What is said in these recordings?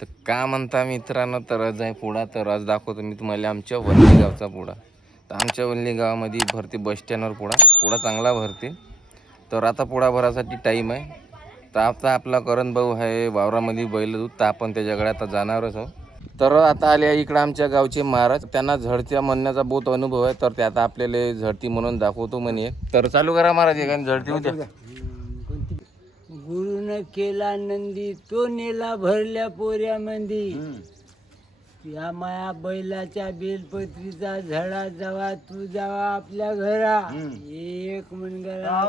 तर का म्हणता मित्रांनो तर आज आहे पुढा तर आज दाखवतो मी तुम्हाला आमच्या वल्ली गावचा पुढा. तर आमच्या वल्ली गावामध्ये भरते बस स्टँडवर पुढा. पुढा चांगला भरते. तर आता पुढा भरासाठी टाईम आहे. तर आता आपला करण भाऊ आहे वावरामध्ये बैल दूध तर आपण त्याच्याकडे आता जाणारच आहोत. तर आता आले आहे इकडं आमच्या गावचे महाराज. त्यांना झडच्या म्हणण्याचा बहुत अनुभव आहे. तर ते आता आपल्याला झडती म्हणून दाखवतो म्हणे. तर चालू करा महाराज एखादी झडती होत्या गुरुनं केला नंदी तो नेला भरल्या पोऱ्यामंदी. या माया बैलाच्या बेलपत्रीचा झडा जावा तू जावा आपल्या घरा. एक मनगरा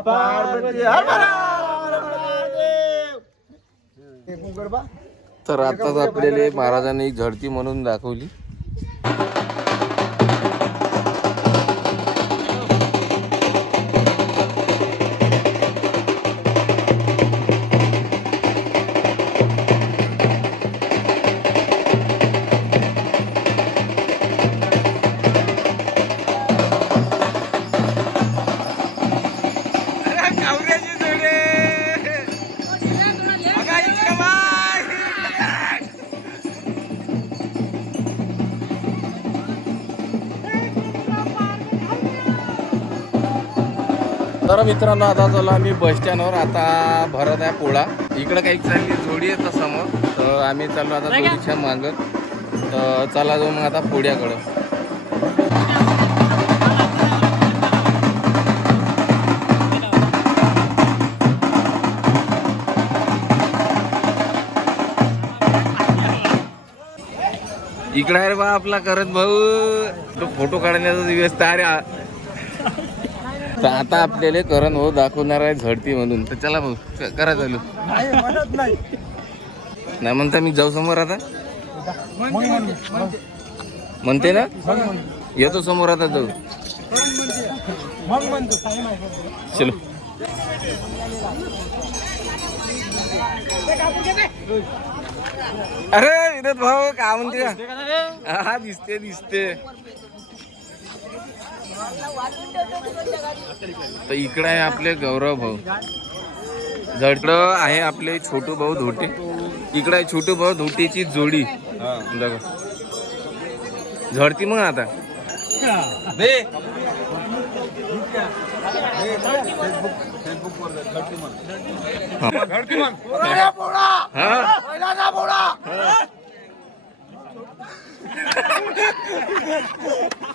तर आताच आपल्याला महाराजांनी झडती म्हणून दाखवली. तर मित्रांनो आता झालो आम्ही बस स्टँडवर. आता भरत आहे पोळा. इकडं काही चालली जोडी आहे तर समोर तर आम्ही चाललो आता जोडीच्या मागत तर चला जाऊ मग आता पोड्याकडं इकडं आहे रे बा आपला करत भाऊ. तो फोटो काढण्याचा दिवस तर अरे आ- तर आता आपल्याला करण भाऊ दाखवणार आहे झडती म्हणून. तर चला भाऊ क- करा चालू. नाही म्हणता मी जाऊ समोर आता? म्हणते ना? येतो समोर आता जाऊ. चलो. अरे विनोद भाऊ काय म्हणते? हा दिसते दिसते. तर इकडं आहे आपले गौरव भाऊ. झडकडं आहे आपले छोटू भाऊ धोटे. इकडं आहे छोटू भाऊ धोटेची जोडी. बघा. झडती मग आता. हा?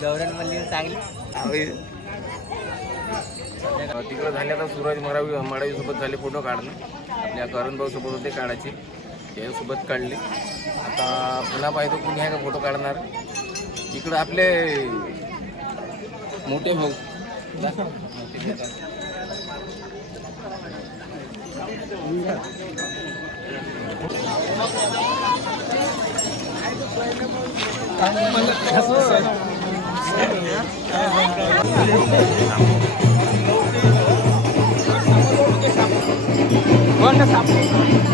गौरण मल्लीने सांगली. तिकडं झाले आता सूरज मरावी मडावीसोबत झाले फोटो काढणं. आपल्या करण भाऊसोबत होते काढायचे. त्याच्यासोबत काढले. आता पुन्हा पाहिजे कुणी आहे का फोटो काढणार. इकडं आपले मोठे भाऊ. हो. Mana sapu?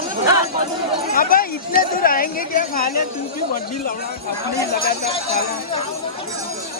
अब इतने दूर आएंगे क्या? खाने तू भी वड्डी लवड़ा अपनी लगातार खाना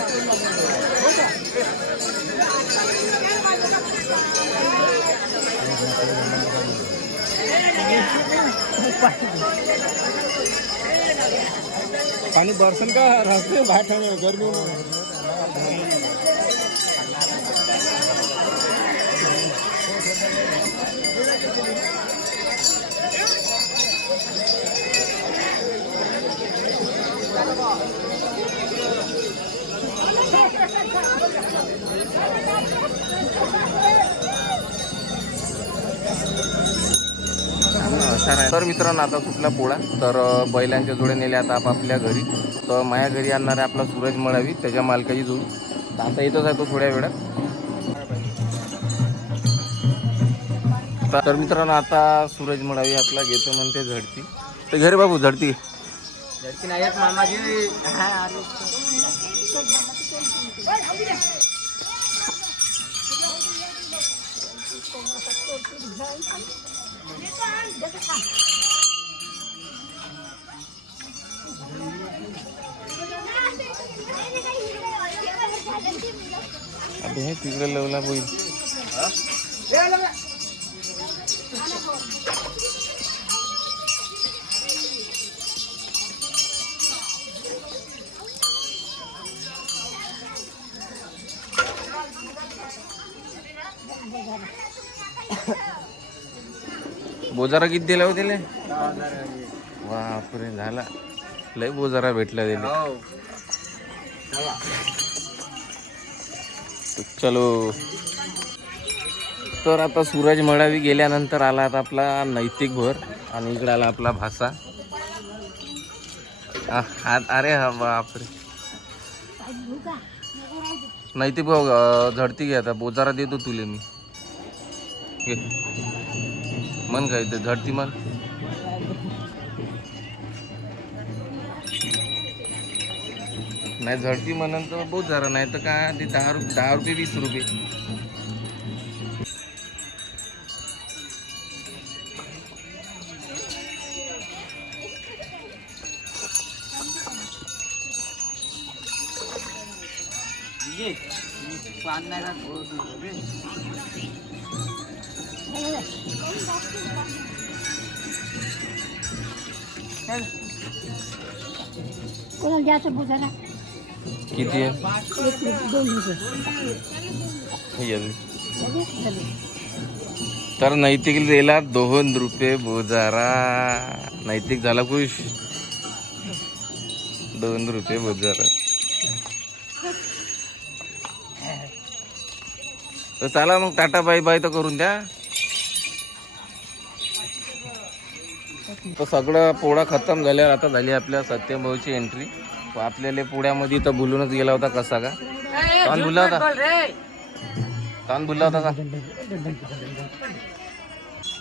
पाणी बरसन का राहते बाहेर गर्मी में। तर मित्रांनो आता सुटला पोळा. तर बैलांच्या जोड्या नेल्या आता आपापल्या घरी. तर माझ्या घरी आणणार आहे आपला सूरज मळावी त्याच्या मालकाची जोडी. तर आता येतच आहे तो थोड्या वेळात. तर मित्रांनो आता सूरज मळावी आपला घेतो म्हणते झडती. तर घरी बाबू झडती आता हे तिकडे लवला होईल बोजारा किती दिला हो त्याले बापरे झाला. लय बोजारा भेटला त्याला चलो. तर आता सूरज मळावी गेल्यानंतर आला आता आपला नैतिक भर आणि इकडे आला आपला भासा. अरे हा बापरे. नैतिक भाऊ झडती घे आता. बोजारा देतो तुले मी. मन काय ते झडती मन? नाही झडती म्हणून तर बहुत झाला नाही तर काय ते दहा रुपये दहा रुपये वीस रुपये. कोणाला द्यायचं बुजाला किती आहे एक रुपये दोन हे घ्या. लगेच झाले. तर नैतिक दिला दोन रुपये बोजारा नैतिक झाला खुश दोन रुपये बोजारा तर चला मग टाटा बाय बाय तर करून द्या. तर सगळं पोळा खतम झाल्यावर आता झाली आपल्या सत्यभाऊची एंट्री आपल्याला पुण्यामध्ये तर बोलूनच गेला होता कसा का? ताण बोलला होता. ताण बोलला होता का?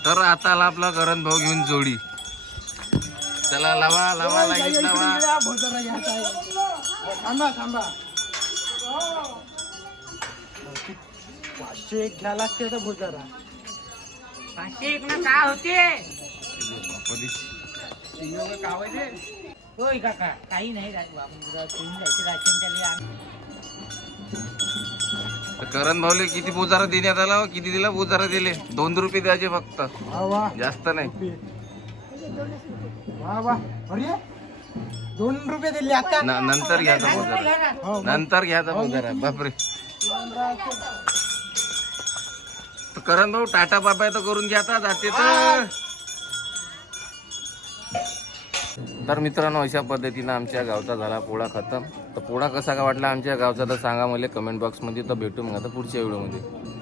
तर आता आला आपला करण भाऊ घेऊन जोडी. चला लावा लावा लावा थांबा थांबा. पाचशे एक घ्या लागते तर बुजारा पाचशे एक ना काय होते? होय काका काही नाही रा- आपण जायचे राशन त्याला तर करण भाऊले किती बोजारा देण्यात आला हो? किती दिला बोजारा दिले? दोन रुपये द्यायचे फक्त. वा वा. जास्त नाही. वा वा. अरे दोन रुपये दिले आता. न- नंतर घ्यायचा बोजारा हो नंतर घ्यायचा बोजारा बापरे. करण भाऊ टाटा बाबाय तर करून घ्या आता जाते तर. तर मित्रांनो अशा पद्धतीनं आमच्या गावचा झाला पोळा खतम. तर पोळा कसा का वाटला आमच्या गावचा तर सांगा मला कमेंट बॉक्समध्ये. तर भेटू मग आता पुढच्या व्हिडिओमध्ये.